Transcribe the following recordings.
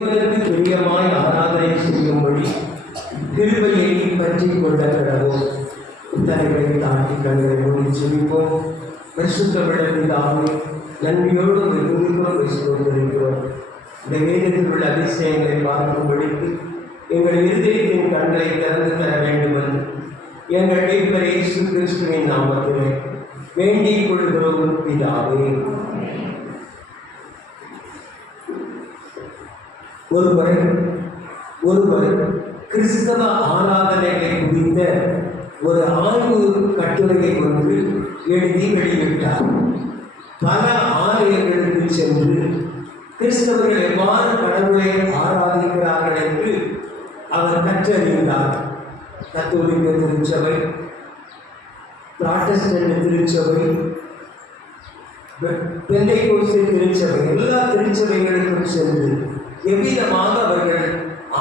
பிரியமாய் ஆராதனை செய்யும்படி கிருபையை பற்றி கொண்ட கடவோம். தலைகளை தாண்டி கண்களை மூடி செவிப்போம். பரிசுத்த விளக்கிதாமே நன்மையோடு வெகுமிகோடு கொண்டிருக்கிறோம். இந்த வேதத்தில் உள்ள அதிசயங்களை பார்க்கும்படிக்கு எங்கள் இருதயத்தின் கண்களை திறந்து தர வேண்டும் என்று எங்கள் மீட்பர் இயேசு கிறிஸ்துவின் நாமத்திலே வேண்டிக் கொள்கிறோம் பிதாவே. ஒருவர் கிறிஸ்தவ ஆராதனைகளை குறித்த ஒரு ஆய்வு கட்டுரையை கொண்டு எழுதி வெளியிட்டார். பல ஆலயங்களுக்கு சென்று கிறிஸ்தவர்கள் எவ்வாறு கடவுளை ஆராதிக்கிறார்கள் என்று அவர் கற்றறிந்தார். கத்தோலிக்க திருச்சபை, புராட்டஸ்டன்ட் திருச்சபை, பெந்தைக்கோஸ்து திருச்சபை, எல்லா திருச்சபைகளுக்கும் சென்று எவ்விதமாக அவர்கள்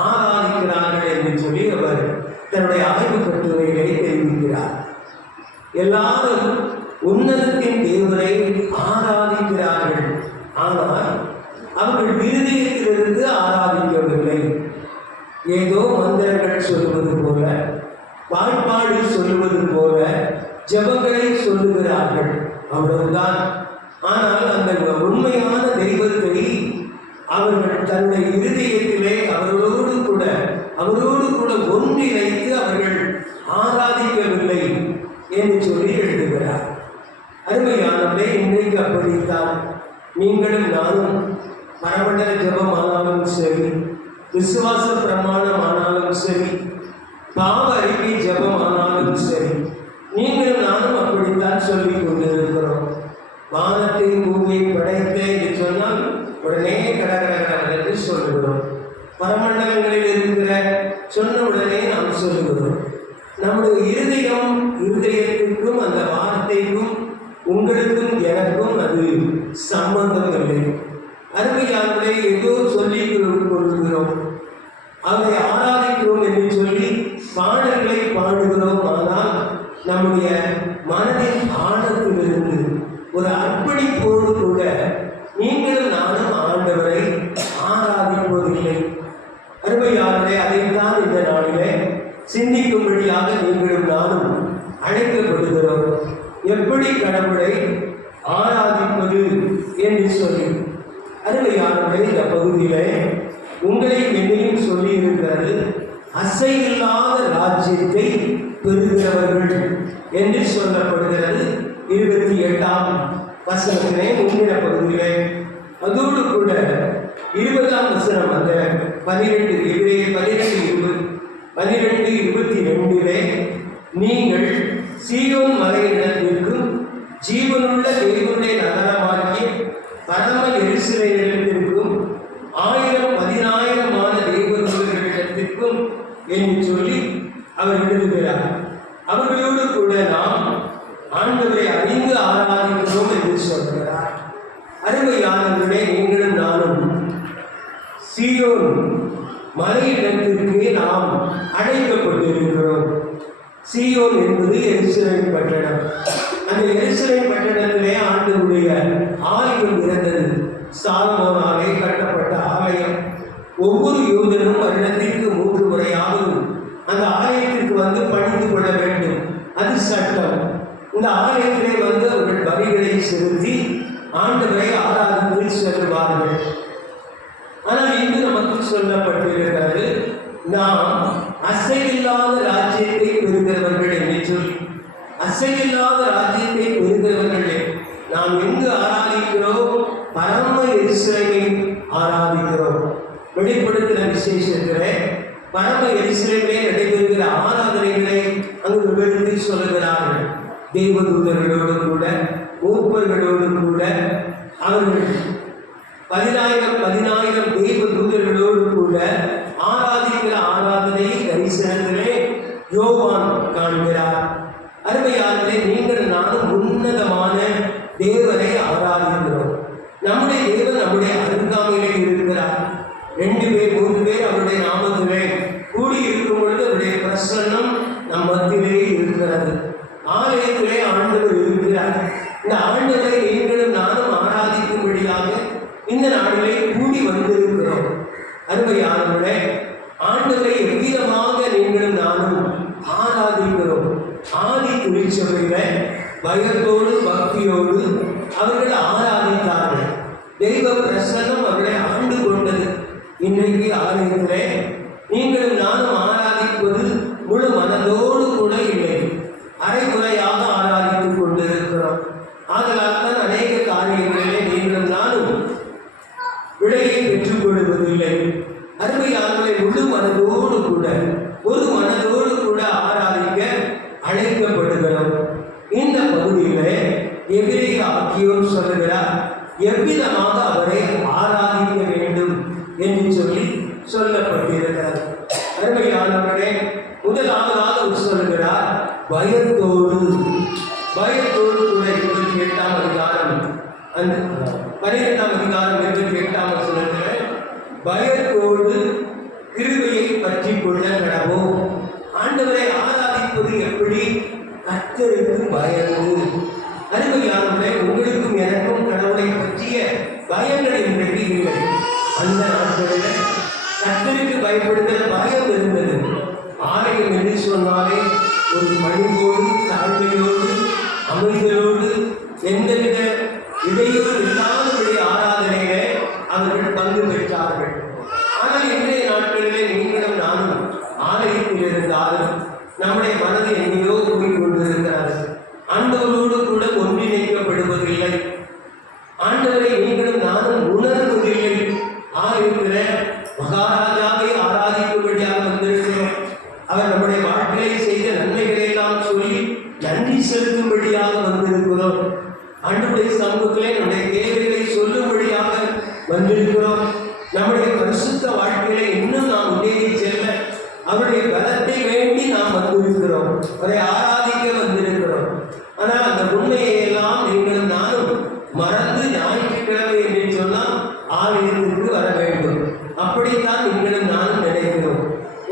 ஆராதிக்கிறார்கள் என்று சொல்லி அவர் தன்னுடைய ஆய்வு கட்டுரைகளை தெரிவிக்கிறார். எல்லாரும் உன்னதத்தின் தேவனை ஆராதிக்கிறார்கள், ஆனால் அவர்கள் இருதயத்திலிருந்து ஆராதிக்கவில்லை. ஏதோ மந்திரங்கள் சொல்லுவது போல, வாய்ப்பாடு சொல்லுவது போல ஜெபங்களை சொல்லுகிறார்கள், அவ்வளவுதான். ஆனால் அந்த உண்மையான தெய்வத்தை அவர்கள் தன்னுடைய இருதயத்திலே அவரோடு கூட ஒன்றிணைத்து அவர்கள் ஆராதிக்கவில்லை என்று சொல்லி எழுதுகிறார். அருமையானவர்களே, இன்றைக்கு அப்படித்தான் நீங்களும் நானும் பரமண்டல ஜெபம் ஆனாலும் சரி, விசுவாச பிரமாணம் ஆனாலும் சரி, பாவ அறிக்கை ஜெபம் ஆனாலும் சரி, நீங்களும் நானும் அப்படித்தான் சொல்லிக் கொண்டிருக்கிறோம். வானத்தை பூமியை படைத்தேன் என்று சொன்னால் உடனே கடகடகடவென்று சொல்லுகிறோம். பரமண்டலங்களில் இருக்கிற சொன்ன உடனே நாம் சொல்லுகிறோம். நம்முடைய இருதயத்திற்கும் அந்த வார்த்தைக்கும் உங்களுக்கும் எனக்கும் அது சம்பந்தம் இல்லை. அருமையானவரை ஏதோ சொல்லிக் கொள்கிறோம், அதை ஆராதிக்கிறோம் என்று சொல்லி பாடல்களை பாடுகிறோம். ஆனால் நம்முடைய மனதின் ஆழத்திலிருந்து ஒரு அர்ப்பணிப்போடு கூட நீங்களும் நானும் ஆண்டவரை ஆராதிப்பதில்லை. அருமையானவரே, அதைத்தான் இந்த நாளிலே சிந்திக்கும்படியாக நீங்களும் நானும் அழைக்கப்படுகிறோம். எப்படி கடவுளை ஆராதிப்பது என்று சொல்லி அருமையானவரே, இந்த பகுதியிலே உங்களையும் என்னையும் சொல்லி இருக்கிறது. அசையில்லாத ராஜ்யத்தை பெறுகிறவர்கள் என்று சொல்லப்படுகிறது. 28ஆம் வசனத்திலே முன்னிற பகுதியிலே, அதோடு கூட 20ஆம் வசனம், அந்த 12:22 நீங்கள் சீயோன் மலையிடத்திற்கும் ஜீவனுள்ள தேவனுடைய நகரமாகிய பரம எருசலேமிடத்திற்கும் 1000-10,000 தேவதூதர்களிடத்திற்கும் என்று சொல்லி அவர் எழுதுகிறார். அவர்களோடு கூட நாம் ஆண்டவரை அறிந்து ஆராதிக்கிறோம் என்று சொல்கிறார். அருமையானவர்களே, நீங்களும் நானும் சீயோன் மலையிடத்திற்கு நாம் அழைக்கப்பட்டிருக்கிறோம். சீயோன் என்பது எருசலேம் பட்டணம். அந்த எருசலேம் பட்டணத்திலே ஆண்டவருடைய ஆலயம் இருந்தது. சாலமோனாலே கட்டப்பட்ட ஆலயம். ஒவ்வொரு யூதனும் வருடத்திற்கு 3 முறையாவது அந்த ஆலயத்திற்கு வந்து பணிந்து கொள்ள வேண்டும், அது சட்டம். இந்த ஆலயத்திலே வந்து அவர்கள் வரிகளை செலுத்தி ஆண்டவரை ஆராதித்து செல்வார்கள். ஆனால் இன்று நமக்கு சொல்லப்பட்டிருக்கிறது, நாம் அசையில்லாத ராஜ்யத்தை பெறுகிறவர்கள் என்று சொல்லி. அசையில்லாத ராஜ்யத்தை பெறுகிறவர்களே நாம் எங்கு ஆராதிக்கிறோம்? பரம எருசலேமை ஆராதிக்கிறோம். வெளிப்படுத்தின விசேஷத்திலே பரம எருசலேமிலே நடைபெறுகிற ஆராதனைகளை அங்கு விவரித்து சொல்லுகிறார்கள். தேவதூதர்களோடு கூட, மூப்பர்களோடு கூட, அவர்கள் 10,000 தேவதூதர்களோடு கூட ஆராதிக்கிற ஆராதனையை தரிசனத்திலே யோவான் காண்கிறார். அருமையானவர்களே, நீங்கள் நானும் உன்னதமான தேவனை ஆராதிக்கிறோம். நம்முடைய தேவன் நம்முடைய அருகாமையிலே இருக்கிறார். 2 பேர் 3 பேர் அவருடைய நாமத்திலே கூடி இருக்கும் பொழுது அவருடைய பிரசன்னம் நம் மத்தியிலே இருக்கிறது. ஆலயத்திலே ஆண்டவர் இருக்கிறார். இந்த ஆண்டவரை நீங்களும் நானும் ஆராதிக்கும்படியாக இந்த நாளிலே கூடி வந்திருக்கிறோம். அருமையானவர்களே, ஆண்டவரை எவ்விதமாக நீங்களும் நானும் ஆராதிக்கிறோம். ஆதி திருச்சபையில பயத்தோடு பக்தியோடு அவர்கள் ஆராதித்தார்கள். தெய்வ பிரசன்னம் அவர்களை ஆண்டு கொண்டது. இன்றைக்கு ஆலயத்திலே நீங்களும் நானும் ஆராதிப்பது முழு மனதோடு கூட இல்லை, அரைகுறையாக ஆராதித்துக் கொண்டிருக்கிறோம். ஆதலால் தான் அநேக காரியங்களிலே நீங்களும் நானும் விடையை பெற்றுக் கொள்வதில்லை. அருமையானவர்களை முழு மனதோடு கூட ஒரு மனதோடு கூட ஆராதிக்க அழைக்கப்படுகிறோம். இந்த பகுதியிலே எபிரேய ஆக்கியோர் சொல்லுகிறார், எவ்விதமாக அவரை ஆராதிக்க வேண்டும் என்று சொல்லப்பட்டிருக்கிறார். அருமையானவர்களே, முதலாவதாக சொல்லுகிறார் பயத்தோடு. பயத்தோடு கூட 28ஆம் அதிகாரம், அந்த 12ஆம் அதிகாரம் 28ஆம் வசனத்தில் பயத்தோடு கிருபையை பற்றி கொள்ள கடவோம். ஆண்டவரை ஆராதிப்பது எப்படி? கர்த்தருக்கு பயந்து. அருமையானவர்களே, உங்களுக்கும் எனக்கும் கடவுளை பற்றிய பயங்கள் இன்றைக்கு இல்லை. அந்த நாட்களில் கர்த்தருக்கு பயப்படுகிற பயம் இருந்தது. ஆலயம் என்று சொன்னாலே ஒரு பணிவோடு தாழ்மையோடு அமைதியோடு எந்தவித இடையூறு இல்லாதபடி ஆராதனையிலே அவர்கள் பங்கு பெற்றார்கள். ஆனால் இன்றைய நாட்களிலே நீங்களும் நானும் ஆலயத்தில் இருந்தாலும் நம்முடைய மனது எங்கேயோ போய் கொண்டிருக்கிறது. ஆண்டவரோடு கூட ஒன்றிணைக்கப்படுவதில்லை. ஆண்டவரை நீங்களும் நானும் உணர்வதில்லை. ஆலயத்தில் மகாராஜாவை ஆராதிக்கும்படியாக வந்திருக்கிறோம். அவர் நம்முடைய வாழ்க்கையை செய்த நன்மைகளை எல்லாம் சொல்லி நன்றி செலுத்தும்படியாக வந்திருக்கிறோம். ஆண்டவருடைய சமூகத்திலே நம்முடைய தேவைகளை சொல்லும்படியாக வந்திருக்கிறோம். நம்முடைய பரிசுத்த வாழ்க்கையில இன்னும் நாம் முன்னேறி செல்ல அவருடைய பலத்தை வேண்டி நாம் வந்திருக்கிறோம். அவரை ஆராதிக்க வந்திருக்கிறோம். ஆனால் அந்த உண்மையை எல்லாம் நீங்களும் நானும் மறந்து ஞாயிற்றுக்கிழமை என்று சொன்னால் ஆலயத்திற்கு வர வேண்டும். அப்படித்தான் நீங்களும் நானும் நினைக்கிறோம்.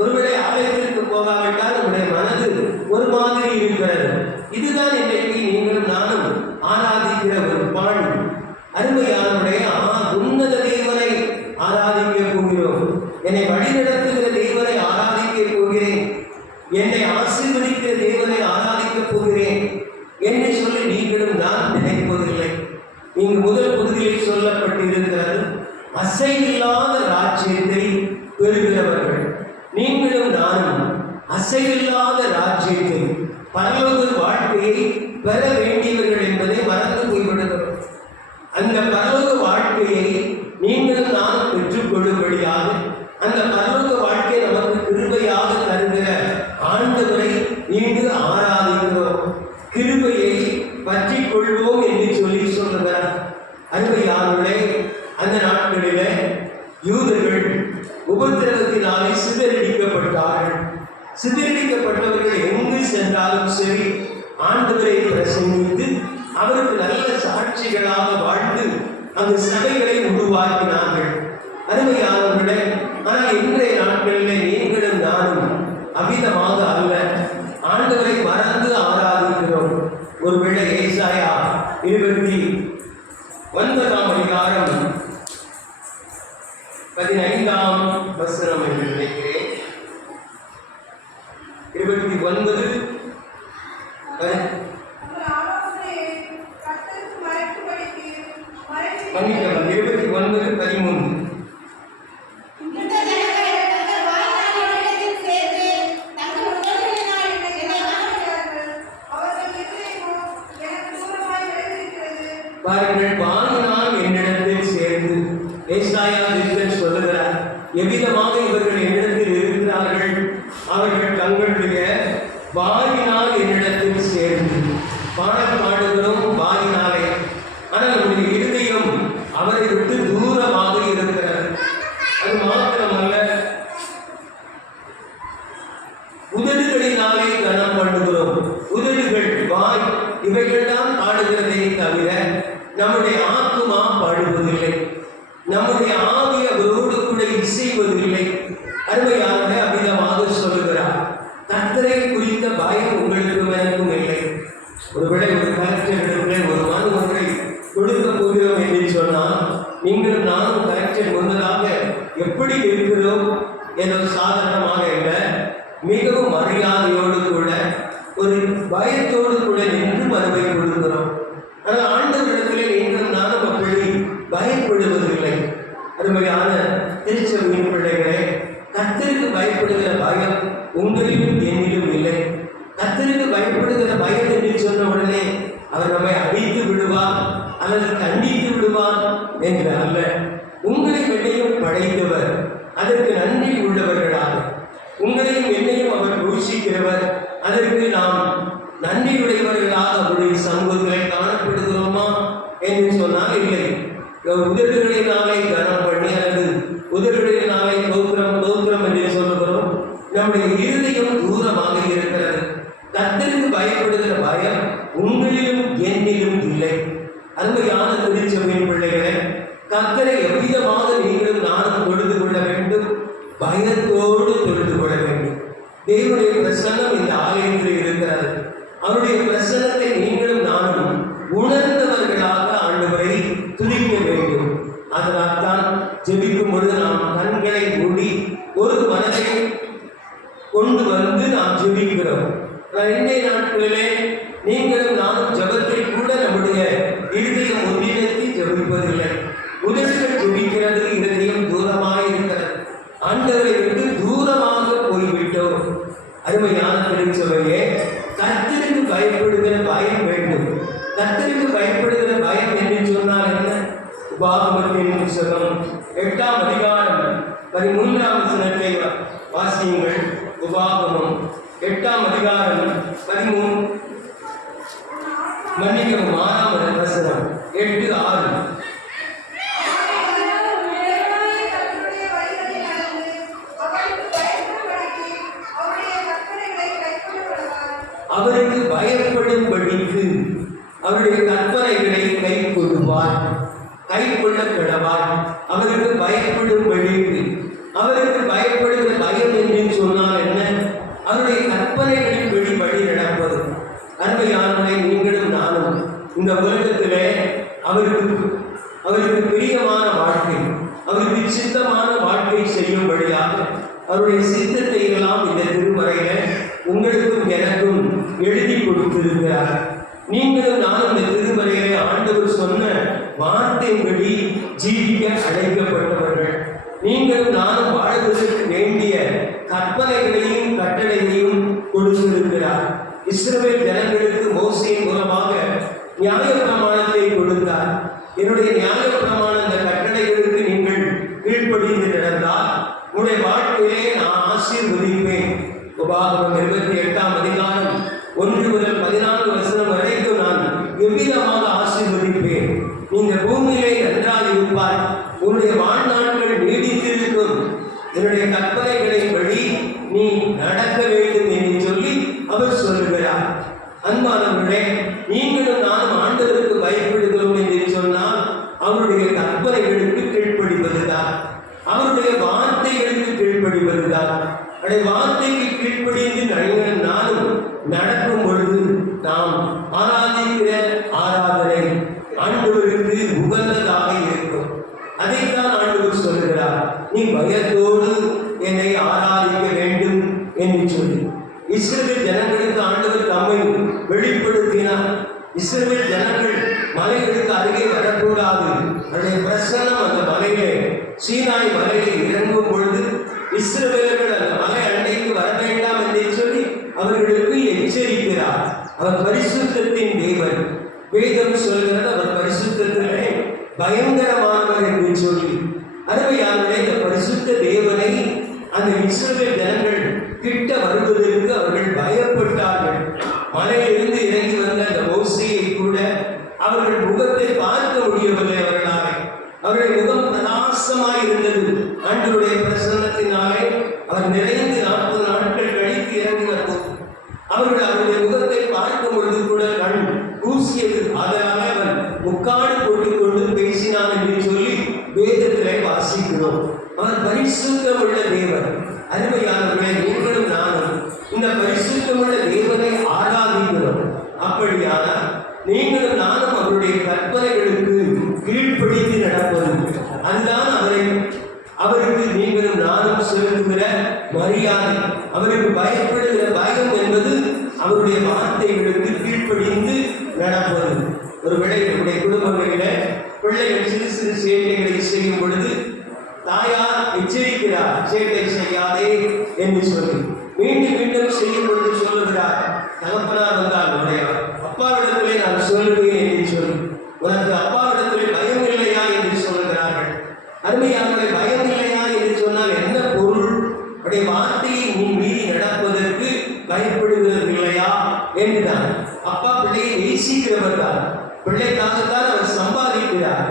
ஒருவேளை ஆலயத்திற்கு போகாவிட்டால் நம்முடைய மனது ஒரு மாதிரி இருக்கிறது. இதுதான் இன்றைக்கு நீங்களும் நானும் ஆராதிக்கிற ஒரு பாணி. அருமையானவருடைய உன்னத தேவனை ஆராதிக்க போகிறோம். என்னை வழிநடத்துகிற தேவனை ஆராதிக்க போகிறேன், என்னை ஆசீர்வதிக்கிற தேவனை ஆராதிக்க போகிறேன் என்று சொல்லி நீங்களும் நான் நினைப்பதில்லை. இங்கு முதல் பகுதியில் சொல்லப்பட்டிருக்கிறது, அசைவில்லாத ராஜ்யத்தை பெறுகிறவர்கள். நீங்களும் நானும் அசைவில்லாத ராஜ்யத்தை, பரலோக வாழ்க்கையை பெற வேண்டியவர்கள் என்பதை மறந்து போய்விடுகிறோம். அந்த பரலோக வாழ்க்கையை நீங்களும் நானும் பெற்றுக்கொள்ளும்படியாக அந்த பரலோக வாழ்க்கை நமக்கு கிருபையாக தருகிற ஆண்டவரை இங்கு ஆராதிக்கிறோம். கிருபையை பற்றி கொள்வோம் என்று சொல்லி சொல்லுகிறார். அருமையானவர்களே, அந்த நாட்களிலே யூதர்கள் உபத்திரவத்தினாலே சிதறடிக்கப்பட்டார்கள். சிதறடிக்கப்பட்டவர்கள் எங்கு சென்றாலும் சரி ஆண்டவரை பிரசங்கித்து அவருக்கு நல்ல சாட்சிகளாக வாழ்ந்து அந்த சபைகளை உருவாக்கினார்கள். அருமையானவர்களே, ஆனால் இன்றைய நாட்களிலே நீங்களும் நானும் அமிதமாக அல்ல, ஆண்டவரை மறந்து ஆராதிக்கிறோம். ஒருவேளை ஏசாயா 29ஆம் அதிகாரம் 15ஆம் வசனம் என்று நினைக்கிறேன். 29 13. பாருங்கள், வாயினால் என்னிடத்தில் சேர்ந்து ஏசாயா தீர்க்கன் சொல்லுகிறார், எவ்விதமாக இவர்கள் என்னிடத்தில் இருக்கிறார்கள், அவர்கள் தங்களுடைய வாயினால் என்னிடத்தில் சேர்ந்து. பாடல் பாடுகிறோம் வாயினாலே, ஆனால் நம்முடைய இருதயம் அவரை விட்டு தூரமாக இருக்கிறது. அது மாத்திரமல்ல, உதடுகளினாலே கனம் பண்ணுகிறோம். உதடுகள், வாய், இவைகள் தான் பாடுகிறதை தவிர நம்முடைய ஆத்துமா பாடுவதில்லை. நம்முடைய ஆவி அவரோடு கூட இசைவதில்லை. அருமையாக அமிதமாக சொல்லுகிறார். கர்த்தரை குறித்த பயம் உங்களுக்கும் எனக்கும் இல்லை. ஒருவேளை ஒரு கலெக்டரிடத்தில் ஒரு மனு ஒன்றை கொடுக்க போகிறோம் என்று சொன்னால் நீங்களும் நானும் கலெக்டர் முன்னதாக எப்படி இருக்க பெறுகிறோம் ஏதோ சாதாரணமாக இல்லை, மிகவும் மரியாதையோடு கூட ஒரு பயத்தோடு கூட நின்று மனுவை கொடுக்கிறோம். ஆனால் ஆண்டவரிடத்திலே நீங்களும் நானும் அப்படி பயப்படுவதில்லை. அருமையான திருச்சபையின் பிள்ளைகளே, கர்த்தருக்கு பயப்படுகிற பயம் உங்களிலும் என்னிலும் இல்லை. கர்த்தருக்கு பயப்படுகிற பயம் என்று சொன்ன உடனே அவர் நம்மை அடித்து விடுவார் அல்லது கண்டித்து விடுவார் என்று அல்ல. உங்களையும் என்னையும் படைத்தவர், அதற்கு நன்றி உள்ளவர்களாக உங்களையும் என்னையும் அவர் பூஷிக்கிறவர், அதற்கு நாம் நன்றியுடையவர்களாக அவருடைய சமூகத்திலே காணப்படுகிறோமா என்று சொன்னால் இல்லை. உதடுகளினாலே கனம் பண்ணி அல்லது உதடுகளினாலே தோத்திரம் தோத்திரம் என்று சொல்லுகிறோம். நம்முடைய இருதயம் தூரமாக இருக்கிறது. கர்த்தருக்கு பயப்படுகிற பயம் உங்களிலும் என்னிலும் இல்லை. அருமையான திருச்சபையின் பிள்ளைகளே, கர்த்தரை எவ்விதமாக நீங்களும் நானும் தொழுது கொள்ள வேண்டும்? பயத்தோடு தொழுது கொள்ள வேண்டும். தேவனுடைய பிரசன்னம் இந்த ஆலயத்தில் இருக்கிறது. அவருடைய பிரசன்னத்தை நீங்களும் நானும் உணர்ந்தவர்களாக ஆண்டவரை துதிக்க வேண்டும். அதனால் தான் ஜெபிக்கும் பொழுது நாம் கண்களை மூடி ஒரு மனதை கொண்டு வந்து நாம் ஜெபிக்கிறோம். இன்றைய நாட்களிலே நீங்களும் நானும் ஜபத்தை கூட நம்முடைய இருதயம் ஒன்றிணைத்து ஜபிப்பதில்லை. உதடுகள் ஜபிக்கிறது, இருதயம் தூரமாக இருக்கிறது. ஆண்டவரை விட்டு தூரமாக போய்விட்டோம். அருமையான திருச்சபையே, கர்த்தருக்கு பயப்படுகிற பயம் வேண்டும். கர்த்தருக்கு பயப்படுகிற பயம் என்று சொன்னால் என்ன? உபாகமத்தின் புத்தகம் 8ஆம் அதிகாரம் 13ஆம் வசனத்தை வாசியுங்கள். உபாகமம் 8ஆம் அதிகாரம் 6ஆம் வசனம் 8:6. அவருக்கு பயப்படும்படிக்கு அவருடைய கற்பனைகளை கை கொள்வார், கை கொள்ள கிடவார். அவருக்கு பயப்படும்படிக்கு, அவருக்கு பயப்படுகிற பயம் என்று சொன்னால் என்ன? அவருடைய கற்பனைகளின் வழி நடப்பது. அருமையானவரை, நீங்களும் நானும் இந்த உலகத்திலே அவருக்கு பிரியமான வாழ்க்கை, அவருக்கு சித்தமான வாழ்க்கை செய்யும்படியாக அவருடைய சித்தத்தை எல்லாம் இந்த திருமறையில உங்களுக்கும் எனக்கும் எழுதி கொடுத்திருக்கிறார். நீங்களும் நானும் இந்த திருமறையிலே ஆண்டவர் சொன்ன வார்த்தையின்படி ஜீவிக்க அழைக்கப்பட்டவர்கள். நீங்களும் நானும் வாழ்வதற்கு வேண்டிய கற்பனைகளையும் கட்டளைகளையும் கொடுத்திருக்கிறார். இஸ்ரவேல் ஜனங்களுக்கு மோசேயின் மூலமாக நியாயப்பிரமாணத்தை கொடுத்தார். என்னுடைய நியாயப்பிரமாண இந்த கட்டளைகளுக்கு நீங்கள் கீழ்ப்படிந்து நடந்தால் உங்களுடைய வாழ்க்கையிலே நான் ஆசீர்வதிப்பேன். உபாகமம் 28ஆம் அதிகாரம் 1 முதல் 14 வசனம் வரைக்கும் நான் எவ்விதமாக ஆசீர்வதிப்பேன். இந்த பூமியிலே நன்றாக இருப்பார், உன்னுடைய வாழ்நாட்கள் நீடித்திருக்கும், என்னுடைய கற்பனைகளின் வழி நீ நடக்க வேண்டும் என்று சொல்லி அவர் சொல்லுகிறார். அன்பானவர்களே, நீங்களும் நானும் ஆண்டவருக்கு பயப்படுகிறோம் என்று சொன்னால் அவருடைய கற்பனைகளுக்கு கீழ்ப்படிவதுதான், அவருடைய வார்த்தைகளுக்கு கீழ்ப்படிவதுதான். அவருடைய வார்த்தைக்கு கீழ்ப்படிந்து நானும் நடக்கும் பொழுது நாம் ஆராதிக்கிற ஆராதனை ஆண்டவருக்கு உகந்ததாக இருக்கும். அதைத்தான் ஆண்டவர் சொல்லுகிறார், நீ பயத்தோடு என்னை ஆராதிக்க வேண்டும் என்று சொல்லி. இஸ்ரவேல் ஜனங்களுக்கு ஆண்டவர் தம்மை வெளிப்படுத்தினார். இஸ்ரவேல் ஜனங்கள் மலைகளுக்கு அருகே வரக்கூடாது. அவருடைய பிரசன்னம் அந்த மலையிலே, சீனாய் மலையில் இறங்கும் பொழுது இஸ்ரவேலர்கள் அந்த மலை அண்டைக்கு வர வேண்டாம் என்று சொல்லி அவர்களுக்கு எச்சரிக்கிறார். அவர் பரிசுத்தத்தின் தேவன். வேதம் சொல்கிறது அவர் பரிசுத்தத்திலே பயங்கரமானவர் என்று சொல்லி. அருமையானவர்களே, இந்த பரிசுத்த தேவனை அந்த இஸ்ரவேல் ஜனங்கள் கிட்ட வருவதற்கு அவர்கள் பயப்பட்டார்கள். மலையிலிருந்து இறங்கி வந்த அந்த மோசேயை கூட அவர்கள் முகத்தை பார்க்க முடியவில்லை. அவருடைய முகம் பிரகாசமாய் இருந்தது. ஆண்டவருடைய பிரசன்னத்தினாலே அவர் நிறைந்து 40 நாட்கள் கழித்து இறங்கி வந்தோம். அவருடைய முகத்தை பார்க்கும் பொழுது கூட கண் கூசியது. அதனால அவர் முக்காடு போட்டுக்கொண்டு பேசினார் என்று சொல்லி வேதத்திலே வாசிக்கிறோம். அவர் பரிசுத்தமுள்ள தேவன். அருமையானவர்களே, நீங்களும் நானும் இந்த பரிசுத்தமுள்ள தேவனை ஆராதிக்கிறோம். அப்படியானால் நீங்களும் நானும் அவருடைய கற்பனைகளுக்கு கீழ்ப்படித்து நடப்பது, அதுதான் அவருக்கு நீங்களும் நானும் எல்லாரும் செலுத்துகிற மரியாதை, அவருக்கு பயப்படுகிற பயம் என்பது அவருடைய வார்த்தைகளுக்கு கீழ்ப்படிந்து நடப்பது. ஒருவேளை நம்முடைய குடும்பங்களில பிள்ளைகள் சிறு சிறு சேட்டைகளை செய்யும் பொழுது தாயார் எச்சரிக்கிறார், சேட்டை செய்யாதே என்று சொல்லி. மீண்டும் மீண்டும் செய்யும் பொழுது சொல்லுகிறார், தகப்பனார் வந்தால் உடைய அப்பாவிடத்திலே நான் சொல்லுவேன் என்று சொல்லி. உனக்கு அப்பாவிடத்திலே பயம் இல்லையா என்று சொல்லுகிறார்கள். அருமையானவர்களே, பயம் இல்லையா என்று சொன்னால் என்ன பொருள்? உடைய வார்த்தையை நீ மீறி நடப்பதற்கு பயப்படுகிறது இல்லையா என்றுதான். அப்பா பிள்ளையை நேசிக்கிறவர் தான், பிள்ளைக்காகத்தான் அவர் சம்பாதிக்கிறார்.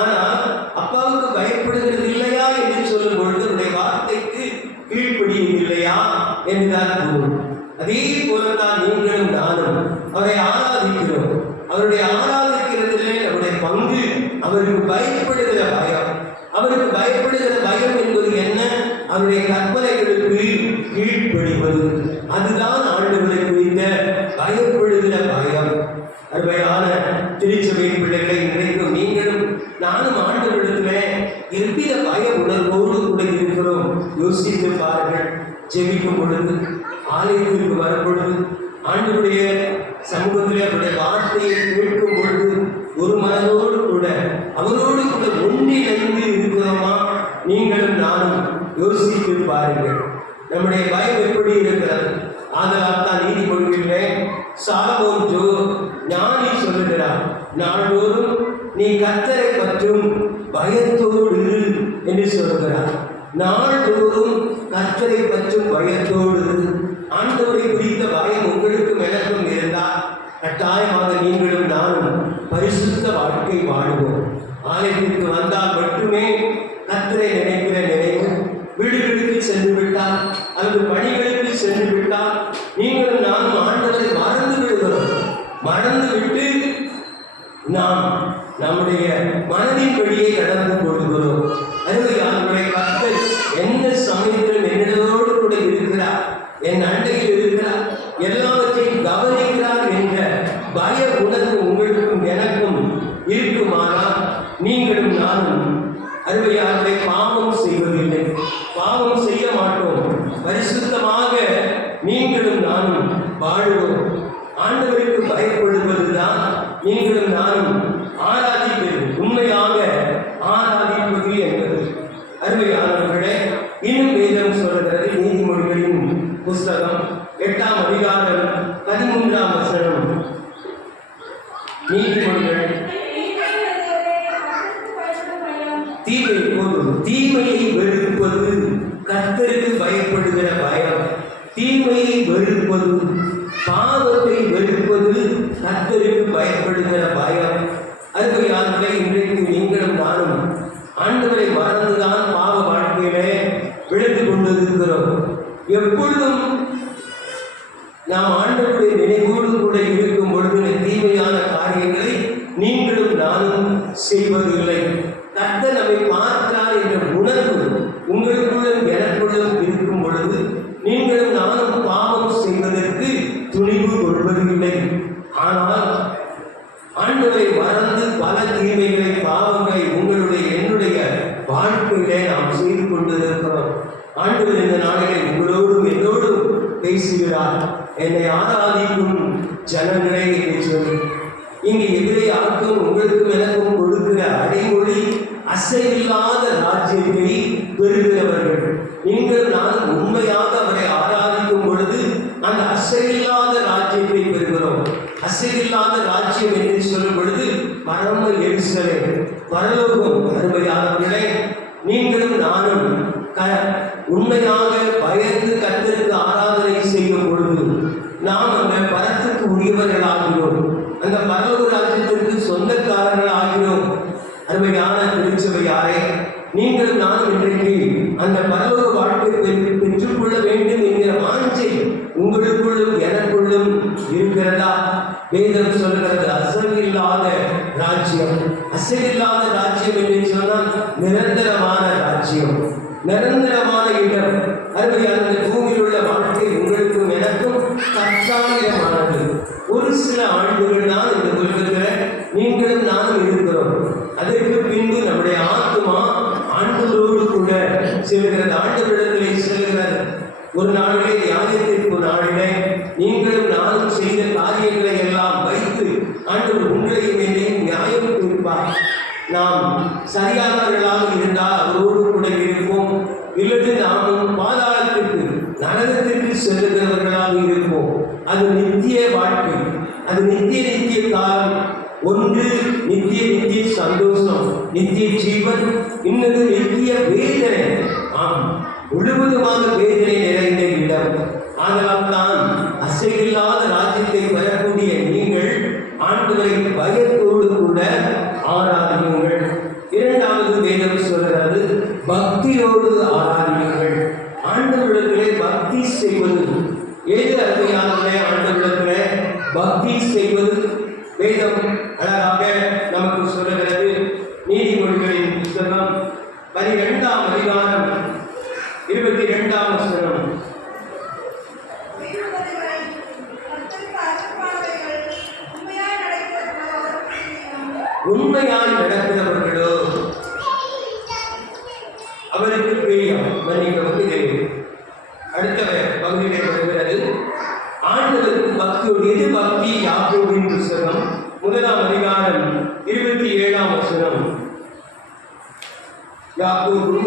ஆனால் அப்பாவுக்கு பயப்படுகிறது இல்லையா என்று சொல்லும் பொழுது உடைய வார்த்தைக்கு கீழ்ப்படியும் இல்லையா என்றுதான் பொருள். அதே போலதான் நீங்களும் நானும் அவரை ஆராதிக்கிறோம். அவருடைய ஆராதிக்கிறதிலே நம்முடைய பங்கு அவருக்கு பயப்படுகிற பயம். அவருக்கு பயப்படுகிற பயம் என்பது என்ன? அவருடைய கற்பனைகளுக்கு கீழ்ப்படிவது. அதுதான் ஆண்டவரை குறித்த பயப்படுகிற பயம். அருமையான திருச்சபை பிள்ளைகளை, இன்றைக்கும் நீங்களும் நானும் ஆண்டவரிடத்திலே எவ்வித பய உணர்வோடு கூட இருக்கிறோம். யோசித்து பாருங்கள். ஜெபிக்கும் பொழுது, ஆலயத்திற்கு வரும் பொழுது, ஆண்டவருடைய சமூகத்திலே அவருடைய வார்த்தையை கேட்கும் பொழுது ஒரு மனதோடு கூட அவரோடு கூட ஒன்றிணைந்து இருக்கிறோமா? நீங்களும் நானும் யோசித்து பாருங்கள். நம்முடைய பயம் எப்படி இருக்கிறது? ஆதலால் தான் நீதிமொழிகளிலே சாலமோன் ஞானி சொல்லுகிறார், நாள்தோறும் நீ கர்த்தரை பற்றும் பயத்தோடு என்று சொல்கிறார். நாள்தோறும் கர்த்தரை பற்றும் பயத்தோடு. ஆண்டவரை குறித்த பயம் உங்களுக்கும் எனக்கும் இருந்தால் கட்டாயமாக நீங்களும் நானும் பரிசுத்த வாழ்க்கை வாழுவோம். ஆலயத்திற்கு வந்தால் மட்டுமே கர்த்தரை நினைக்கிற நினைவு, வீடுகளுக்கு சென்று விட்டால் அல்லது பணிகளுக்கு சென்று விட்டால் நீங்களும் நானும் ஆண்டவரை மறந்து விடுகிறோம். மறந்துவிட்டு நாம் நம்முடைய மனதின் வழியை கடந்து கொள்கிறோம். அருமையானவர்களே, கர்த்தர் எந்த சமயத்திலும் என்னோடு கூட இருக்கிறார், என் அண்டையில் இருக்கிறார், எல்லாவற்றையும் கவனிக்கிறார் என்ற பய உணர்வு உங்களுக்கும் எனக்கும் இருக்குமானால் நீங்களும் நானும் அருமையானவரை பாவம் செய்வதில்லை, பாவம் செய்ய மாட்டோம். பரிசுத்தமாக நீங்களும் நானும் வாழுவோம். ஆண்டவருக்கு பயப்படுவதுதான் நீங்களும் நானும் ஆராதிப்பது, உண்மையாக ஆராதிப்பது என்பது. அருமையானவர்களே, இன்னும் வேதம் சொல்கிறது. நீதிமொழிகளின் புஸ்தகம் 8ஆம் அதிகாரம் 13ஆம் வசனம். நீதிமொழிகள், தீமையை வெறுப்பது கர்த்தருக்கு பயப்படுகிற பயம். தீமையை வெறுப்பது, பாவத்தை வெறுப்பது கர்த்தருக்கு பயப்படுகிற பயம். அருமையானவர்களே, இன்றைக்கு நீங்களும் நானும் ஆண்டவரை மறந்துதான் பாவ வாழ்க்கையிலே விழுந்து கொண்டிருக்கிறோம். எப்பொழுதும் நாம் ஆண்டவருடைய நினைவோடு கூட இருக்கும் பொழுது தீமையான காரியங்களை நீங்களும் நானும் செய்வதில்லை. கர்த்தர் நம்மை பார்த்தார் என்ற உணர்வு உங்களுக்குள்ளும் எனக்குள்ளும் இருக்கும் பொழுது நீங்களும் நானும் பாவம் செய்வதற்கு துணிவு கொள்வதில்லை. ஆனால் ஆண்டவரை மறந்து பல தீமைகளை, பாவங்களை உங்களுடைய என்னுடைய வாழ்க்கையிலே நாம் செய்து கொண்டிருக்கிறோம். ஆண்டவர் இந்த நாளிலே உங்களோடும் என்னோடும் பேசுகிறார். என்னை ஆராதிக்கும் ஜனங்களே என்று சொல்லி இங்கு எதிரே ஆக்கும் உங்களுக்கும் எனக்கும் கொடுக்கிற அடைமொழி அசைவில்லாத ராஜ்யத்தை பெறுகிறவர்கள். நீங்கள் நான் உண்மையாக அவரை ஆராதிக்கும் பொழுது அந்த அசைவில்லாத ராஜ்யத்தை பெறுகிறோம். அசைவில்லாத ராஜ்யம் என்று சொல்லும் பொழுது பரம எருசலேம், பரலோகம். அருமையானவர்களே, நீங்களும் நானும் உண்மையாக பயந்து கர்த்தருக்கு ஆராதனை செய்யும் பொழுது நாம் அந்த பரத்துக்கு உரியவர்களாகிறோம், அந்த பரலோக ராஜ்யத்திற்கு சொந்தக்காரர்கள் ஆகிறோம். அருமையான திருச்சபையாரே, நீங்களும் நானும் இன்றைக்கு அந்த பரலோக வாழ்க்கை பெற்றுக்கொள்ள வேண்டும் என்கிற வாஞ்சை உங்களுக்குள்ளும் எனக்குள்ளும் இருக்கிறதா? வேதம் சொல்கிறது அசைவில்லாத ராஜ்யம். அசைவில்லாத ராஜ்யம் என்று சொன்னால் நிரந்தரமான ராஜ்யம், நிரந்தரமான இடம். அருமையான பூமியில் உள்ள வாழ்க்கை உங்களுக்கும் எனக்கும் தற்காலிகமானது. ஒரு சில ஆண்டுகள் தான் இந்த உலகத்தில் நீங்களும் நானும் இருக்கிறோம். அதற்கு பின்பு நம்முடைய ஆத்மா ஆண்டவரோடு கூட செல்கிறது. ஆண்டவரிடத்தில் ஒரு நாளிலே நியாயத்திற்கு நாளிலே நீங்களும் நானும் செய்த காரியங்களை எல்லாம் வைத்து ஆண்டவர் உங்களையும் என்னையும் நியாயம் தீர்ப்பார். நாம் சரியானவர்களாக இருந்தால் அவரோடு கூட இருப்போம், இல்லது நாமும் பாதாளத்திற்கு நரகத்திற்கு செல்லுகிறவர்களாக இருப்போம். அது நித்திய வாழ்க்கை, அது நித்திய காலம். ஒன்று நித்திய சந்தோஷம், நித்திய ஜீவன், இன்னது நித்திய வேதனை. ஆம், முழுவதுமாக வேதனை நிறைந்த இடம். ஆதலால் தான் அசைவில்லாத ராஜ்யத்தை பெறக்கூடிய நீங்கள் ஆண்டவரை பயத்தோடு கூட ஆராதியுங்கள். இரண்டாவது வேதம் சொல்கிறது பக்தியோடு ஆராதியுங்கள். ஆண்டவரிடத்திலே பக்தி செய்வது ஏது அருமையானவர்களே, ஆண்டவரிடத்திலே பக்தி செய்வது வேதம் அழகாக நமக்கு சொல்லுகிறது. நீதிமொழிகளின் புத்தகம் 12ஆம் அதிகாரம் 22ஆம் வசனம். உண்மையாய் நடக்கிறவர்களோ அவருக்கு பிரியம். மன்னிக்கவும் தெரியும். அடுத்த பகுதியிலே வருகிறது ஆண்டவருக்கு பக்தியோடு. எது பக்தி? யாக்கோபின் புத்தகம் 1ஆம் அதிகாரம் 27ஆம் வசனம். யாக்கோபு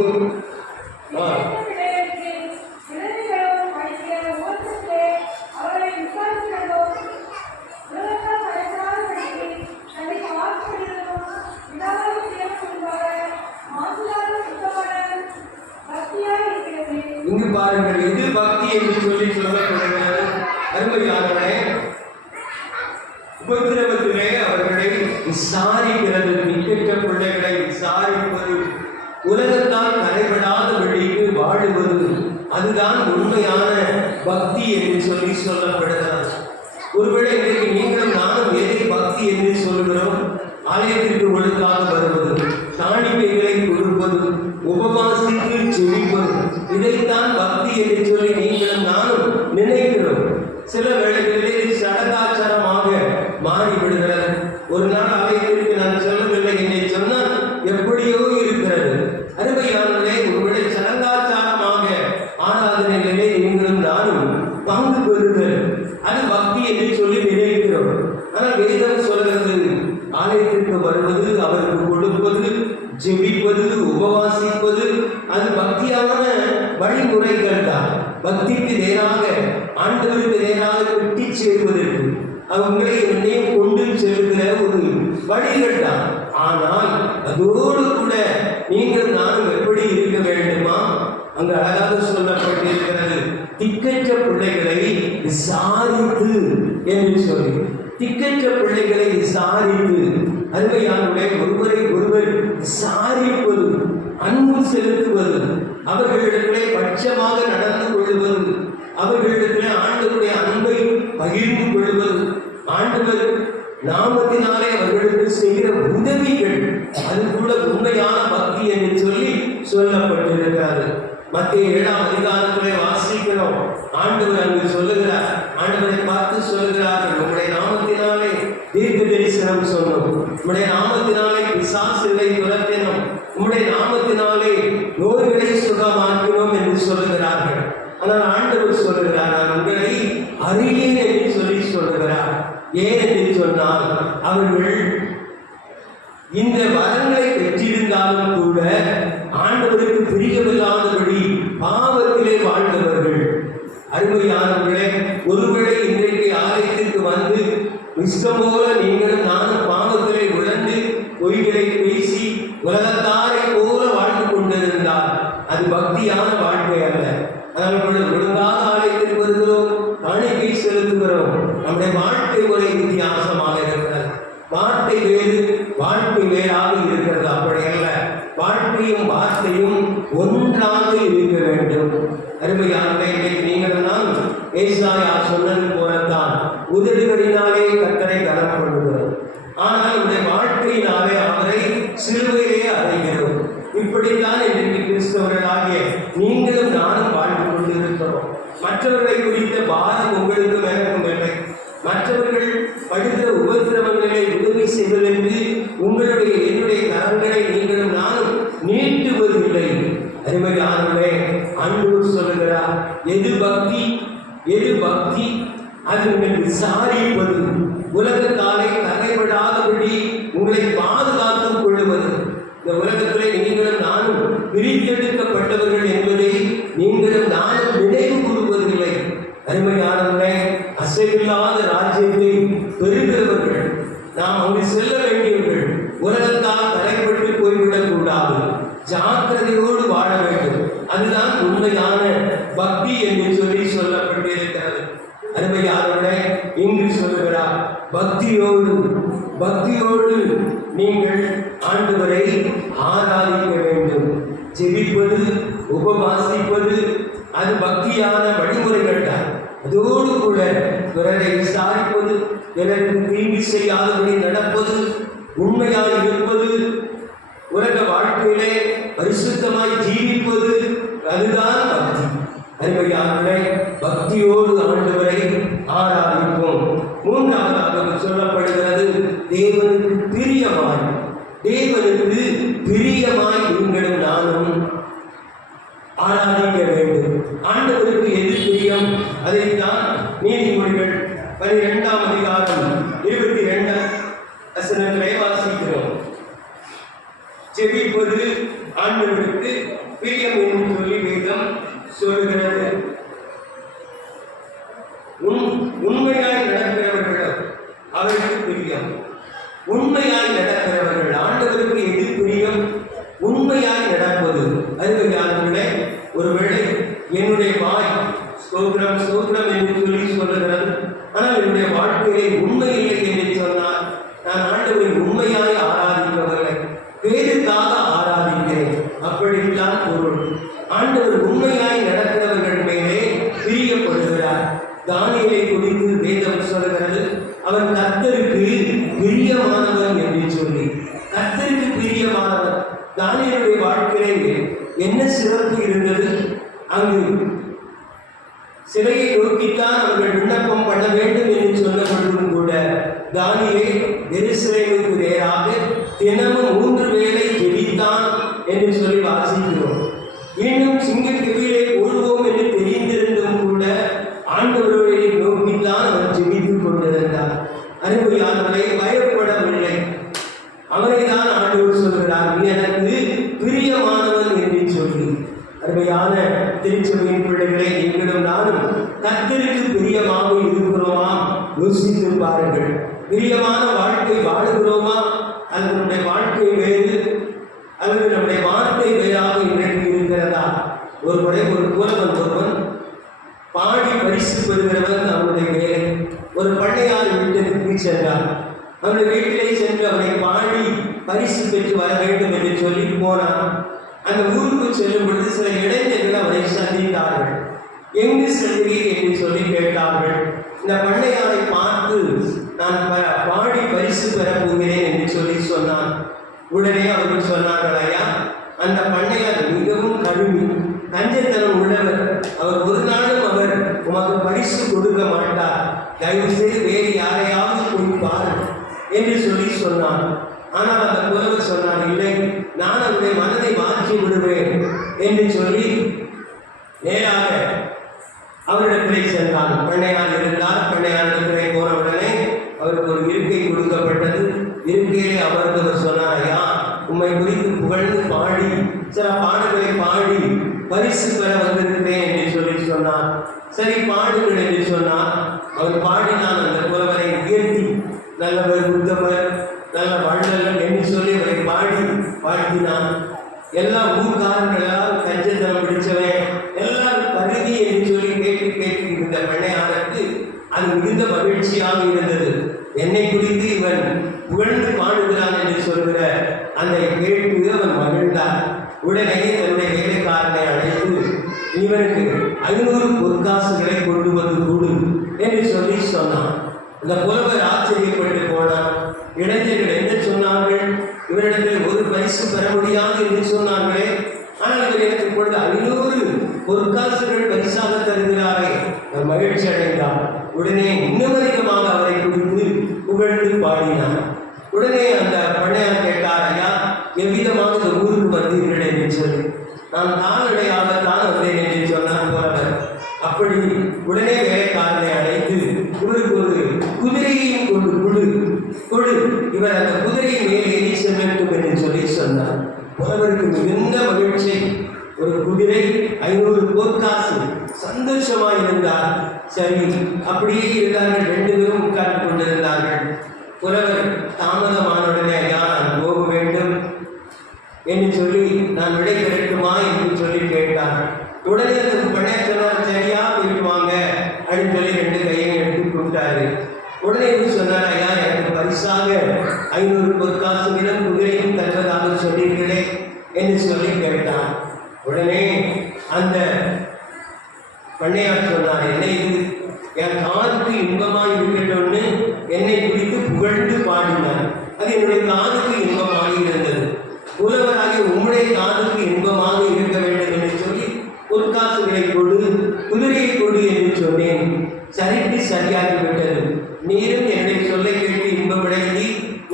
இங்கு பாருங்கள், எது பக்தி என்று சொல்லி சொல்லப்படுகிறது. அருமையானவர்களே, உபதிரவத்திலே அவர்களை விசாரிக்கிறது, நிற்கின்ற பிள்ளைகளை விசாரிப்பது, உலகத்தால் கரைபடாத வழிக்கு வாழுவது, அதுதான் உண்மையான பக்தி என்று சொல்லி சொல்லப்படுகிறது. ஒருவேளை இன்றைக்கு நீங்களும் நானும் எதை பக்தி என்று சொல்கிறோம்? ஆலயத்திற்கு ஒழுங்காக வருவது, காணிக்கைகளை கொடுப்பது, உபவாசித்து செவிப்பது, இதைத்தான் பக்தி என்று சொல்லி நீங்களும் நானும் நினைக்கிறோம். சில வேளைகளிலே சடங்காச்சாரமாக மாறிவிடுகிறது. ஒரு நாள் ஆலயத்திற்கு நான் சொல்லவில்லை என்று சொன்னால் எப்படியோ இருக்கிறது. அருமையானவர்களே, ஒருவேளை சடங்காச்சாரமாக ஆராதனைகளிலே நீங்களும் நானும் பங்கு பெறுகிறது, அது பக்தி என்று சொல்லி நினைக்கிறோம். ஆனால் வேதம் சொல்கிறது ஆலயத்திற்கு வருவது, அவருக்கு கொடுப்பது, ஜெபிப்பது, உபவாசிப்பது, அது பக்தியான வழிமுறைகள் தான். பக்திக்கு நேராக, ஆண்டவருக்கு நேராக கட்டி சேர்வதற்கு அவங்களை என்னையும் கொண்டு செல்கிற ஒரு வழிகள் தான். ஆனால் அதோடு கூட நீங்கள் நானும் எப்படி இருக்க வேண்டுமா? அங்கு அழகாக சொல்லப்பட்டிருக்கிறது, திக்கற்ற பிள்ளைகளை விசாரித்து என்று சொல்லி. திக்கற்ற பிள்ளைகளை விசாரித்து, அருமையானவர்களே, ஒருவரை ஒருவர் விசாரிப்பது, அன்பு செலுத்துவது, அவர்களிடத்திலே பட்சமாக நடந்து கொள்வது, அவர்களிடத்திலே ஆண்டவருடைய அன்பை பகிர்ந்து கொள்வது, ஆண்டவர் நாமத்தினாலே அவர்களுக்கு செய்கிற உதவிகள், அது கூட உண்மையான பக்தி என்று சொல்லி சொல்லப்பட்டிருக்கிறது. மத்திய 7ஆம் அதிகாரத்திலே வாசிக்கிறோம். ஆண்டவர் அங்கு சொல்லுகிறார், ஆண்டவரை பார்த்து சொல்லுகிறார்கள், உங்களுடைய நாமத்தினாலே தீர்க்க தரிசனம் சொன்னோம், உங்களுடைய நாமத்தினாலே பிசாசுகளை துரத்தினோம், உங்களுடைய நாமத்தினாலே நோய்களை சுகமாக்கினோம் என்று சொல்லுகிறார்கள். ஆனால் ஆண்டவர் சொல்லுகிறார், நான் உங்களை அறியேன் என்று சொல்லி சொல்லுகிறார். ஏன் என்று சொன்னால் அவர்கள் இந்த வரங்களை பெற்றிருந்தாலும் கூட ஆண்டவருக்கு பிரியமில்லாதபடி பாவத்திலே வாழ்ந்தவர்கள். அருமையானவர்களே, ஒருவேளை இன்றைக்கு ஆலயத்திற்கு வந்து இஷ்டம் போல நீங்களும் நானும் பாவத்திலே உழந்து பொய்களை பேசி உலகத்தாரை போல வாழ்ந்து கொண்டிருந்தால் அது பக்தியான வாழ்க்கை அல்ல. அதனால் ஒழுங்காக ஆலயத்திற்கு வருகிறோம், காணிக்கை செலுத்துகிறோம், நம்முடைய வாழ்க்கை முறை வித்தியாசமாக இருக்கிறது. வார்த்தை வேறு, வாழ்க்கை வேறாக இருக்கிறது. அப்படி அல்ல, வாழ்க்கையும் வார்த்தையும் ஒன்றாக இருக்க வேண்டும். அருமையானவர்களே, நீங்கள் நான் ஏசாயா சொன்னது போலத்தான் உதடுகளினாலே கர்த்தரை கனம் பண்ணுகிறோம், ஆனால் உடைய வாழ்க்கையினாலே அவரை சிலுவையிலே அடைகிறோம். இப்படித்தான் இன்றைக்கு கிறிஸ்தவர்களாகிய நீங்களும் நானும் வாழ்ந்து கொண்டிருக்கிறோம். மற்றவர்களை குறித்த பாரம் உங்களுக்கும் எனக்கும் இல்லை. மற்றவர்கள் படுகிற உபத்திரவங்களை உதவி செய்வதற்கு உங்களுடைய என்னுடைய கரங்களை நீங்களும் நானும் நீட்டுவதில்லை. அருமையானவர்களே, அன்பு சொல்லுகிறார், எது பக்தி, எது பக்தி? அது நீங்கள் விசாரிப்பது, உலகத்தாலே தடைபடாதபடி உங்களை பாதுகாத்துக் கொள்ளுவது. இந்த உலகத்திலே நீங்களும் நானும் பிரித்தெடுக்கப்பட்டவர்கள் என்பதை நீங்களும் நானும் நினைவு கூறுவதில்லை. அருமையானவர்களே, அசைவில்லாத ராஜ்யத்தை பெறுகிறவர்கள் நாம் அங்கு செல்ல வேண்டியவர்கள். உலகத்தால் தடைப்பட்டு போய்விடக் கூடாது, ஜாக்கிரதையோடு வாழ வேண்டும். அதுதான் உண்மையான பக்தி என்று சொல்லப்பட்டிருக்கிறது. அருமையானவர்களே, இங்கு சொல்லுகிறார், பக்தியோடு நீங்கள் ஆண்டவரை ஆராதிக்க வேண்டும். ஜெபிப்பது, உபவாசிப்பது அது பக்தியான வழிமுறைகள் தான். அதோடு கூட பிறரை விசாரிப்பது, பிறருக்கு தீங்கு செய்யாதபடி நடப்பது, உண்மையாக இருப்பது, உலக வாழ்க்கையிலே பரிசுத்தமாய் ஜீவிப்பது, அதுதான் பக்தி. அருமையானவர்களே, பக்தியோடு ஆண்டவரை ஆராதிப்போம். மூன்றாவதாக சொல்லப்படுகிறது, தேவனுக்கு பிரியமாய் நீங்களும் நானும் ஆராதிக்க வேண்டும். ஆண்டவருக்கு எது பிரியம்? அதைத்தான் நீதிமொழிகள் 12ஆம் அதிகாரம் 22ஆம் வசனத்திலே வாசிக்கிறோம். ஜெபிப்பது ஆண்டவருக்கு பிரியம் என்று சொல்லி வேதம் சொல்லுகிறது. உண்மையாய் நடக்கிறவர்கள் அவருக்கு பிரியம். உண்மையாய் நடக்கிறவர்கள் ஆண்டவருக்கு எது பிரியம்? உண்மையாய் நடப்பது. அருமையானவர்களே, ஒருவேளை என்னுடைய வாய் ஸ்தோத்திரம் ஸ்தோத்திரம் என்று சொல்லுகிறது, ஆனால் என்னுடைய வாழ்க்கையை உண்மை இல்லை என்று சொன்னால் நான் ஆண்டவரை உண்மையாய் ஆராதிப்பவர்களை பேருக்காக ஆராதிக்கிறேன். அப்படித்தான் பொருள். ஆண்டவர் உண்மையாய் நடக்கிறவர்கள் மேலே பிரியப்படுகிறார். தானியேலை குறித்து வேதம் சொல்கிறது, அவர் கர்த்தருக்கு பிரியமானவர் என்று சொல்லி. கர்த்தருக்கு பிரியமானவர். தானியேலுடைய வாழ்க்கையிலே என்ன சிறப்பு இருந்தது? அங்கு சிலையை நோக்கித்தான் அவர்கள் விண்ணப்பம் பண்ண வேண்டும் என்று சொன்ன பொழுதும் கூட தானியேல் எருசலேமுக்கு நேராக தினமும் 3 வேளை ஜெபித்தான் என்று சொல்லி வாசிக்கிறோம். இன்னும் சிங்கக்கவியை போடுவோம் என்று தெரிந்திருந்தும் கூட ஆண்டவரை நோக்கித்தான் அவர் ஜெபித்துக் கொண்டிருந்தார். அருமையானவரை பயப்படவில்லை. அவரை தான் ஆண்டவர் சொல்கிறார், நீ எனக்கு பிரியமானவன் என்று சொல்லி. அருமையான திருச்சபையின் பிள்ளைகளை, நீங்களும் நானும் கர்த்தருக்கு பிரியமாக இருக்கிறோமா? யோசித்து பாருங்கள். பிரியமான வாழ்க்கை வாழுகிறோமா? அல்லது நம்முடைய வாழ்க்கை வேறு, அல்லது நம்முடைய வார்த்தை வேறாக இன்றைக்கு இருக்கிறதா? ஒரு முறை ஒரு புலவன் ஒருவன் பாடி பரிசு பெறுகிறவன் அவனுடைய வேலை. ஒரு பண்ணையார் வீட்டிற்கு சென்றான். அவனுடைய வீட்டிலே சென்று அவனை பாடி பரிசு பெற்று வர வேண்டும் என்று சொல்லி போனான். அந்த ஊருக்கு செல்லும் பொழுது சில இளைஞர்கள் அவரை சந்தித்தார்கள். எங்கு செல்கிறீர் என்று சொல்லி கேட்டார்கள். இந்த பண்ணையாரை பார்த்து நான் பாடி பரிசு பெற போகிறேன் என்று சொல்லி சொன்னான். உடனே அவர்கள் சொன்னார்கள், ஐயா, அந்த பண்ணையார் மிகவும் கடுமை, கஞ்சத்தனம் உள்ளவர். அவர் ஒரு நாளும் அவர் உமக்கு பரிசு கொடுக்க மாட்டார். தயவு செய்து வேறு யாரையாவது கொடுப்பார் என்று சொல்லி சொன்னான். ஆனால் அந்த புலவர் சொன்னார், இல்லை, நான் அவருடைய மனதை மாற்றி விடுவேன் என்று சொல்லி நேராக அவரிடத்திலே சென்றான். பண்ணையார் இருந்தார். பண்ணையாரிடத்திலே போனவுடனே அவருக்கு ஒரு இருக்கை கொடுக்கப்பட்டது. இருக்கையிலே அமர்ந்தவர் சொன்னார், ஐயா, உம்மை குறித்து புகழ்ந்து பாடி சில பாடல்களை பாடி பரிசு பெற வந்திருக்கிறேன் என்று சொல்லி சொன்னார். சரி, பாடுங்கள் என்று சொன்னார். அவர் பாடினான். அந்த புலவரை உயர்த்தி நல்லவர், உத்தமர், நல்ல வள்ளல் என்று சொல்லி அவரை பாடினான். எல்லா ஊர்காரர்கள் எல்லாரும் கஞ்சத்தனம் பிடிச்சவன், எல்லாரும் கருதி என்று சொல்லி கேட்டு இருந்த பண்ணையாருக்கு அது மிகுந்த மகிழ்ச்சியாக இருந்தது. என்னை குறித்து இவன் புகழ்ந்து பாடுகிறான் என்று சொல்கிற அந்த கேட்டு அவன் மகிழ்ந்தார். உடனே தன்னுடைய வேலைக்காரனை அழைத்து இவனுக்கு 500 பொற்காசுகளை கொண்டு வந்து கொடு என்று சொல்லி சொன்னான். அந்த புலவர் ஆச்சரியப்பட்டு போனான். இளைஞர்கள் என்ன சொன்னார்கள்? இவரிடத்தில் ஒரு பரிசு பெற முடியாது என்று சொன்னார்களே, ஆனால் இவர் எனக்கு இப்பொழுது 500 பொற்காசுகள் பரிசாக தருகிறாரே. அவர் மகிழ்ச்சி அடைந்தார். உடனே இன்னும் அதிகமாக அவரை குறித்து புகழ்ந்து பாடினார். உடனே அந்த பண்ணையார் கேட்டார், ஐயா, எவ்விதமாக இந்த ஊருக்கு வந்தீர்கள் என்று சொல்லி. நான் கால்நடையாகத்தான் வந்தேன் என்று சொன்னார். அப்படி உடனே வேலைக்காரனை அழைத்து இவருக்கு ஒரு குதிரையையும் கொடு இவர் அந்த குதிரையின் மேல் ஏறி செல்லட்டும் என்று சொல்லி சொன்னார். புலவருக்கு மிகுந்த மகிழ்ச்சி. ஒரு குதிரை 500 பொற்காசு, சந்தோஷமாக இருந்தார். சரி, அப்படியே இருந்தார்கள். 2 பேரும் உட்கார்ந்து கொண்டிருந்தார்கள். புலவர் தாமதமானுடனே ஐயா நான் போக வேண்டும் என்று சொல்லி நான் விடை கிடைக்குமா என்று சொல்லி கேட்டார். உடனே அந்த பழைய சொன்னார், சரியா போயிட்டு வாங்க அப்படின்னு சொல்லி 2 கையையும் எடுத்து கொடுத்தாரு. உடனே சொன்னார், ஐயா எனக்கு பரிசாக 500 பொற்காசு வீதம் குதிரையும் தருவதாக சொன்னீர்களே என்று சொல்லி கேட்டான். உடனே அந்த பண்ணையார் சொன்னார், என்ன இது என் காதுக்கு இன்பமாக இருக்கட்டும்னு என்னை குறித்து புகழ்ந்து பாடினார். அது என்னுடைய காதுக்கு இன்பமாக இருந்தது. புலவராகிய உம்முடைய காதுக்கு இன்பமாக இருக்க வேண்டும் என்று சொல்லி பொற்காசுகளை கொடு, குதிரையை கொடு என்று சொன்னேன். சரிக்கு சரியாகிவிட்டது. நீரும் என்னுடைய சொல்லை கேட்டு இன்பமடைந்து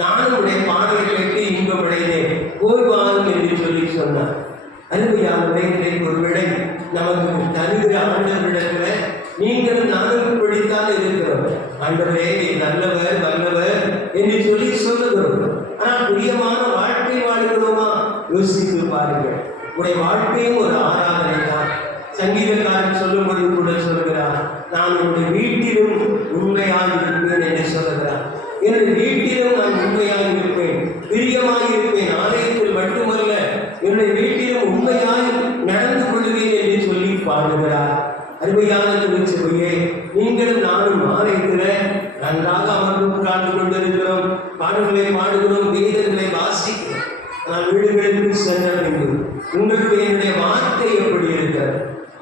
நானும் உடைய பாடலை கேட்டு இன்பமடைந்தேன். போய் வாரும் என்று சொல்லி சொன்னார். அருமையான இன்றைக்கு ஒரு விடை நமக்கு தருகிற ஆண்டவரிடத்துல நீங்களும் நானும் பிடித்தான் இருக்கிறோம். ஆண்டவரே நல்லவர் வல்லவர் என்று சொல்லி சொல்லுகிறோம். ஆனால் பிரியமான வாழ்க்கை வாழ்கிறோமா? யோசித்து பாருங்கள். உடைய வாழ்க்கையும் ஒரு ஆராதனை தான். சங்கீதக்காரன் சொல்லும்போது கூட சொல்கிறார், நான் என்னுடைய வீட்டிலும் உண்மையாக இருப்பேன் என்று சொல்லுகிறார். என்னுடைய வீட்டிலும் நான் உண்மையாக இருப்பேன், பிரியமாக இருப்பேன். ஆலயத்தில் மட்டுமல்ல, என்னுடைய வீட்டிலும் உண்மையாக நடந்து கொள்வேன் என்று சொல்லி பாடுகிறார். அருமையான திருச்சபையே, நீங்களும் நானும் ஆலயத்தில் நன்றாக அமர்ந்து உட்கார்ந்து கொண்டிருக்கிறோம், பாடல்களை பாடுகிறோம், வேதங்களை வாசிக்கிறோம். நான் வீடுகளுக்கு செல்ல வேண்டும். உங்களுடைய என்னுடைய வார்த்தை எப்படி இருக்கிறது?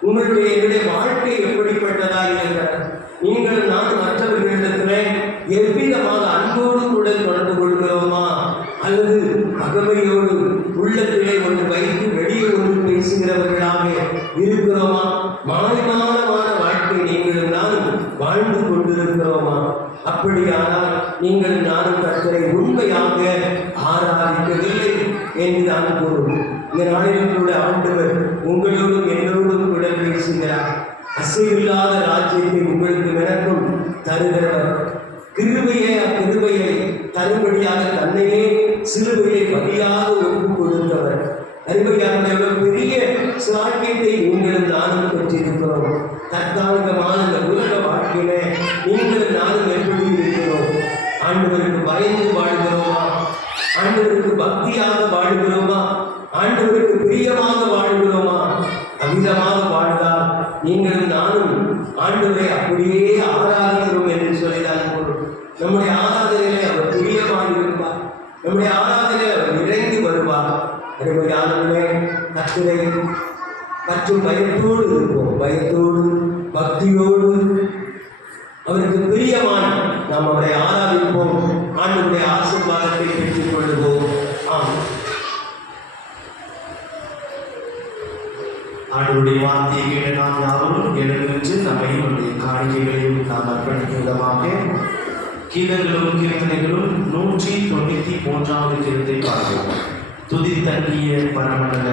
உங்களுடைய என்னுடைய வாழ்க்கை எப்படிப்பட்டதாக இருக்கிறது? நீங்கள் நான் மற்றவர்களிடத்தில் எவ்விதமாக அன்போடு கூட தொடர்பு கொள்கிறோமா, அல்லது அகமையோடு உள்ளத்திலே ஒன்று வைத்து வெளியே ஒன்று பேசுகிறவர்களாக இருக்கிறோமா? மாயமானமான வாழ்க்கை நீங்கள் நானும் வாழ்ந்து கொண்டிருக்கிறோமா? அப்படியானால் நீங்கள் நானும் கர்த்தரை உண்மையாக ஆராதிக்கவில்லை என்றுதான் கூறும். இந்த நாளிலும் கூட ஆண்டவர் உங்களோடும் என்னோடும் கூட பேசுகிறார். அசைவில்லாத ராஜ்யத்தை உங்களுக்கு எனக்கும் தருகிறவர். கிருபையை தரும்படியாக தன்னையே சிலுவையை பலியாக ஒப்புக் கொடுத்தவர். அருமையான பெரிய சாக்கியத்தை நீங்களும் நானும் பெற்றிருக்கிறோம். தற்காலிகமான இந்த உலக வாழ்க்கையில நீங்களும் நானும் எப்படி இருக்கிறோம்? ஆண்டவருக்கு பயந்து வாழ்கிறோமா? ஆண்டவருக்கு பக்தியாக வாழ்கிறோமா? ஆண்டவருக்கு பிரியமாக வாழ்கிறோமா? அமிதமாக வாழ்ந்தால் நீங்களும் நானும் ஆண்டவரை அப்படியே ஆராதிக்கிறோம் என்று சொல்லிதான் பொருள். நம்முடைய ஆராதனையிலே அவர் பிரியமாக இருப்பார். நம்முடைய ஆராதனையில் அவர் நிறைந்து வருவார். அருமையானவர்களே, கர்த்தரை மற்றும் பயத்தோடு இருப்போம். பயத்தோடு பக்தியோடு அவருக்கு பிரியமான நாம் அவரை ஆராதிப்போம். ஆண்டவருடைய ஆசீர்வாதத்தை பெற்றுக் கொள்ளுவோம். ஆமாம், ஆண்டவருடைய வார்த்தையை கேட்ட நாம் யாரும் எழுந்து நம்மையும் நம்முடைய காணிக்கைகளையும் நாம் அர்ப்பணிக்கும் விதமாக கீதங்களும் கீர்த்தனைகளும் 193வது கீதத்தை பார்ப்போம். துதி தங்கிய பரமண்டல